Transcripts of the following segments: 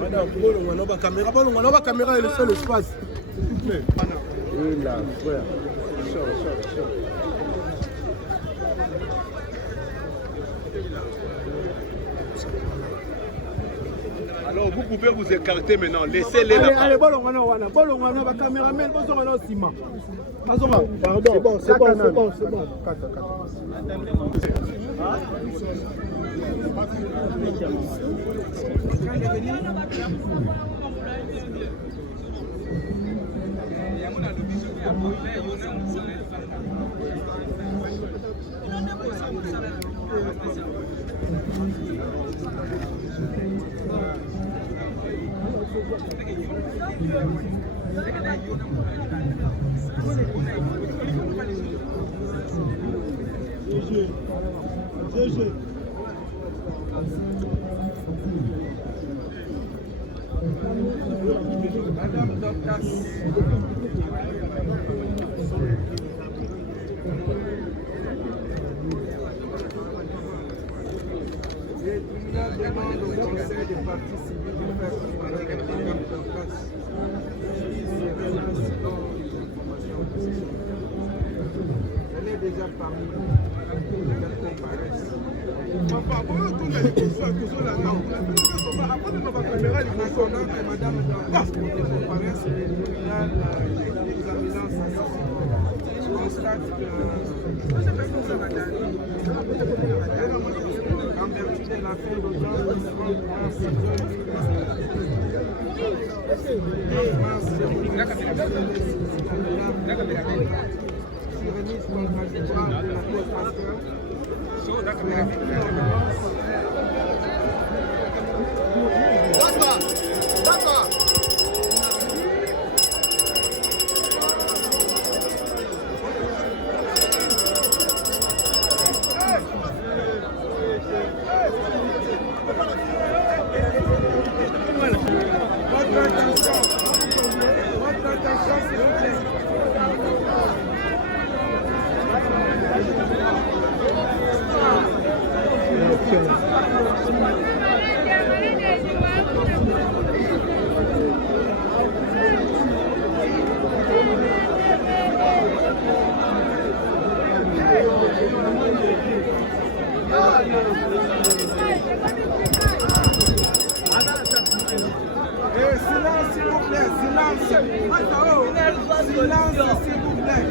Madame, on va caméra et le seul espace. Il a, frère. Alors vous pouvez vous écarter maintenant, laissez-les là. Allez, bon, caméraman, pardon, c'est bon. Madame Doctas. Le tribunal demande au Conseil des parties civiles de faire comparaître Madame Doctas. Elle est déjà parmi nous. Elle comparaisse. Papa, comment on a dit ça? Après, on va caméra, il faut que Madame Doctas comparaisse le tribunal examinant sa situation. Constate que en vertu de l'affaire d'audience remise contradictoire de la D'accord. Silence, s'il vous plaît, silence, s'il vous plaît.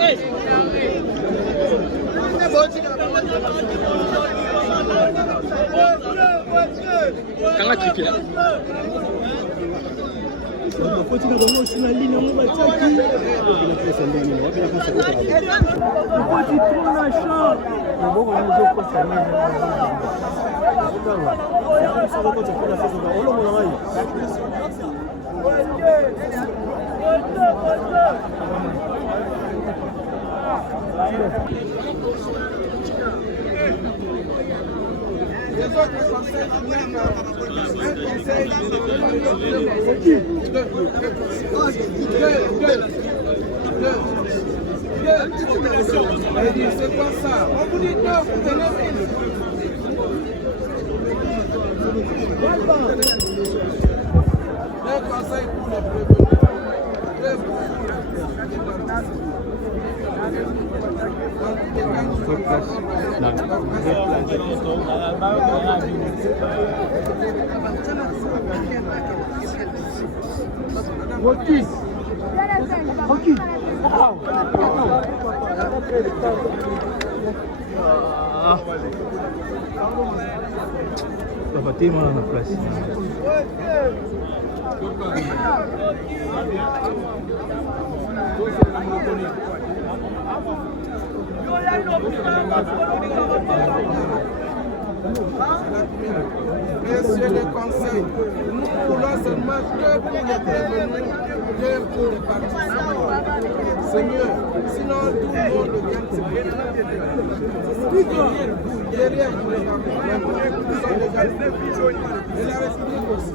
Hey! Kanga triplé. Les autres conseils viennent un conseil c'est quoi ça? On vous dit non, vous venez deux conseils pour les Bater moi na place. Messieurs les conseils, nous voulons seulement que pour les prévenus, que pour les participants. C'est mieux, sinon tout le monde vient de se mettre. Derrière vous les gens, nous sommes déjà et la République aussi.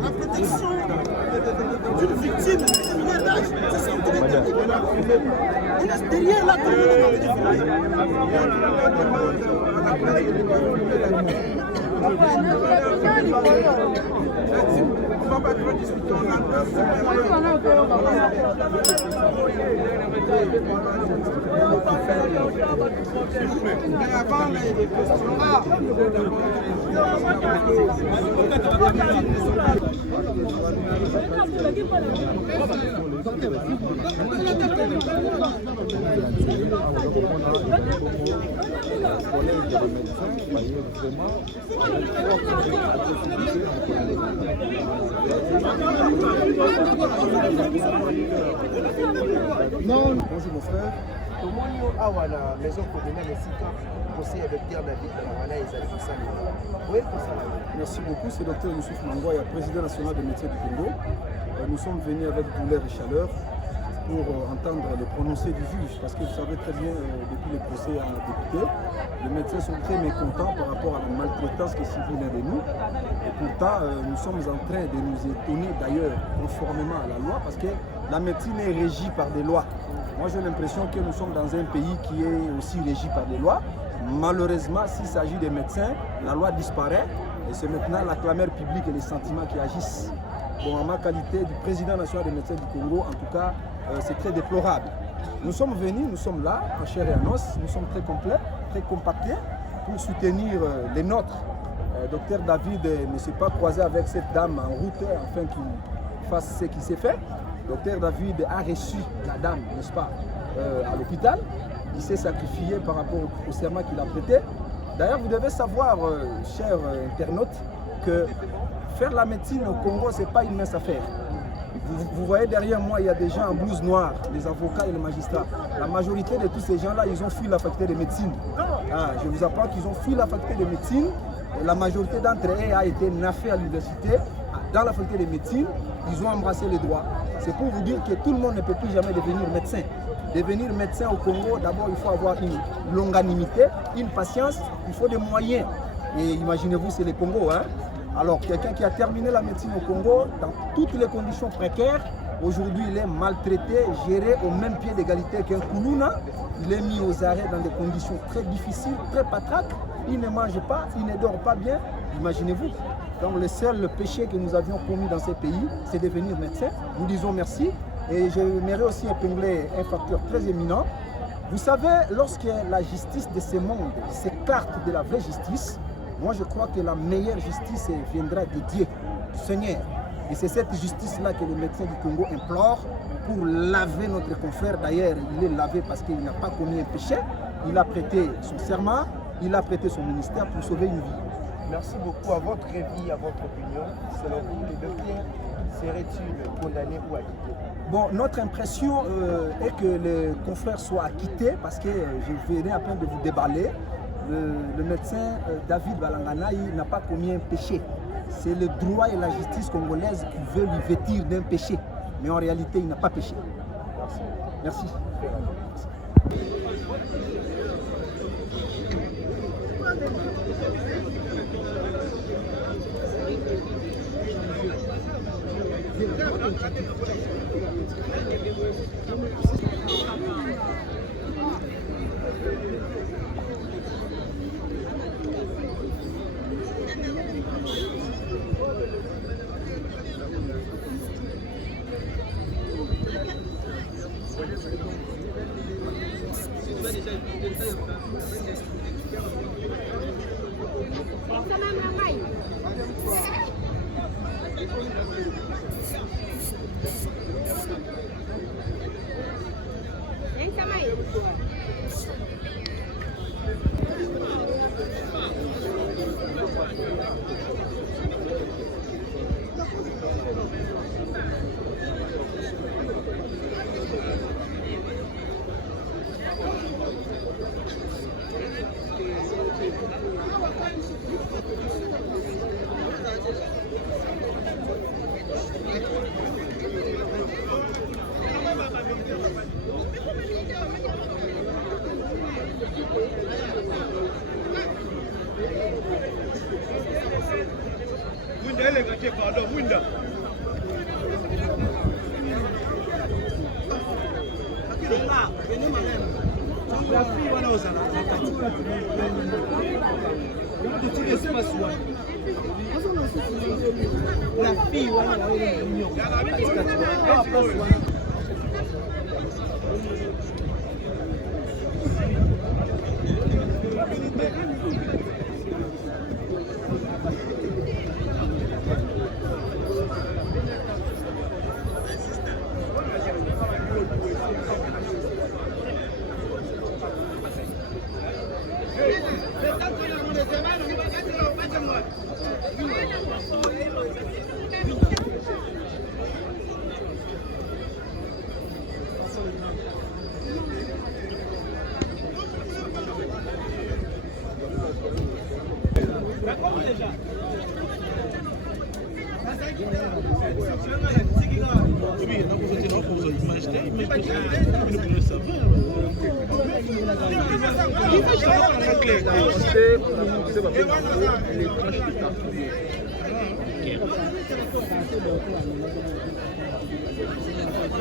La protection d'une victime, c'est ça. On est derrière la On va pas trop discuter, on a mais avant les questions, Non, bonjour mon frère. Tomonio awa na maison coloniale esika conseil avec Dr David wana ezali kosala. Oui, kosala. Merci beaucoup, c'est Dr Youssouf Mangoya, président national des médecins du Congo. Nous sommes venus avec douleur et chaleur pour entendre le prononcé du juge, parce que vous savez très bien, depuis le procès à la députée, les médecins sont très mécontents par rapport à la maltraitance qui subit l'un de nous. Et pourtant, nous sommes en train de nous étonner d'ailleurs, conformément à la loi, parce que la médecine est régie par des lois. Moi, j'ai l'impression que nous sommes dans un pays qui est aussi régi par des lois. Malheureusement, s'il s'agit des médecins, la loi disparaît et c'est maintenant la clameur publique et les sentiments qui agissent. Bon, en ma qualité de président national des médecins du Congo, en tout cas, c'est très déplorable. Nous sommes venus, nous sommes là, en chair et en os, nous sommes très complets, très compactés pour soutenir les nôtres. Docteur David ne s'est pas croisé avec cette dame en route afin qu'il fasse ce qui s'est fait. Docteur David a reçu la dame, n'est-ce pas, à l'hôpital. Il s'est sacrifié par rapport au serment qu'il a prêté. D'ailleurs, vous devez savoir, chers internautes, que faire la médecine au Congo, ce n'est pas une mince affaire. Vous voyez derrière moi, il y a des gens en blouse noire, les avocats et les magistrats. La majorité de tous ces gens-là, ils ont fui la faculté de médecine. Je vous apprends qu'ils ont fui la faculté de médecine. La majorité d'entre eux a été naffée à l'université. Dans la faculté de médecine, ils ont embrassé les droits. C'est pour vous dire que tout le monde ne peut plus jamais devenir médecin. Devenir médecin au Congo, d'abord, il faut avoir une longanimité, une patience, il faut des moyens. Et imaginez-vous, c'est le Congo, hein? Alors, quelqu'un qui a terminé la médecine au Congo, dans toutes les conditions précaires, aujourd'hui, il est maltraité, géré au même pied d'égalité qu'un Koulouna. Il est mis aux arrêts dans des conditions très difficiles, très patraques. Il ne mange pas, il ne dort pas bien. Imaginez-vous. Donc, le seul péché que nous avions commis dans ces pays, c'est devenir médecin. Nous disons merci. Et j'aimerais aussi épingler un facteur très éminent. Vous savez, lorsque la justice de ce monde s'écarte de la vraie justice, moi je crois que la meilleure justice viendra de Dieu, du Seigneur. Et c'est cette justice-là que le médecin du Congo implore pour laver notre confrère. D'ailleurs, il est lavé parce qu'il n'a pas commis un péché. Il a prêté son serment, il a prêté son ministère pour sauver une vie. Merci beaucoup. À votre avis, à votre opinion, selon vous, les docteurs seraient-ils condamnés ou acquittés? Bon, notre impression est que le confrère soit acquitté parce que je venais à peine de vous déballer. Le médecin David Balangana n'a pas commis un péché. C'est le droit et la justice congolaise qui veut lui vêtir d'un péché. Mais en réalité, il n'a pas péché. Merci.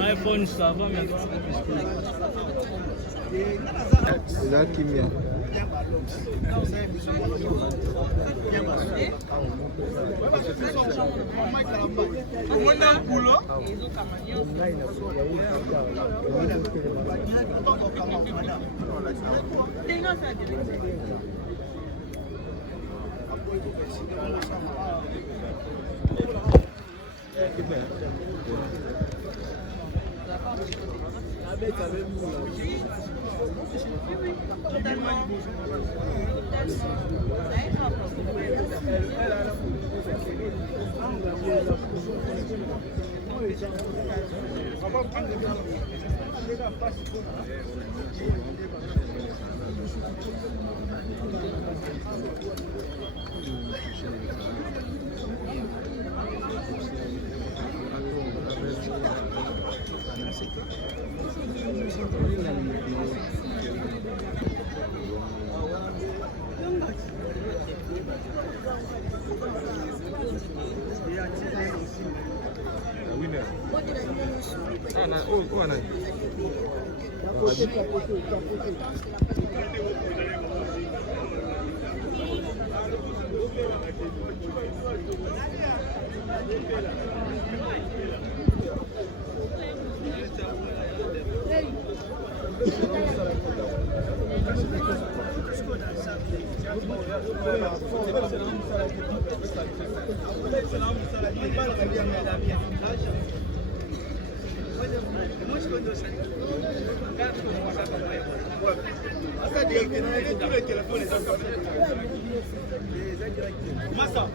iPhone, ça va, mais c'est là qui vient. Massa,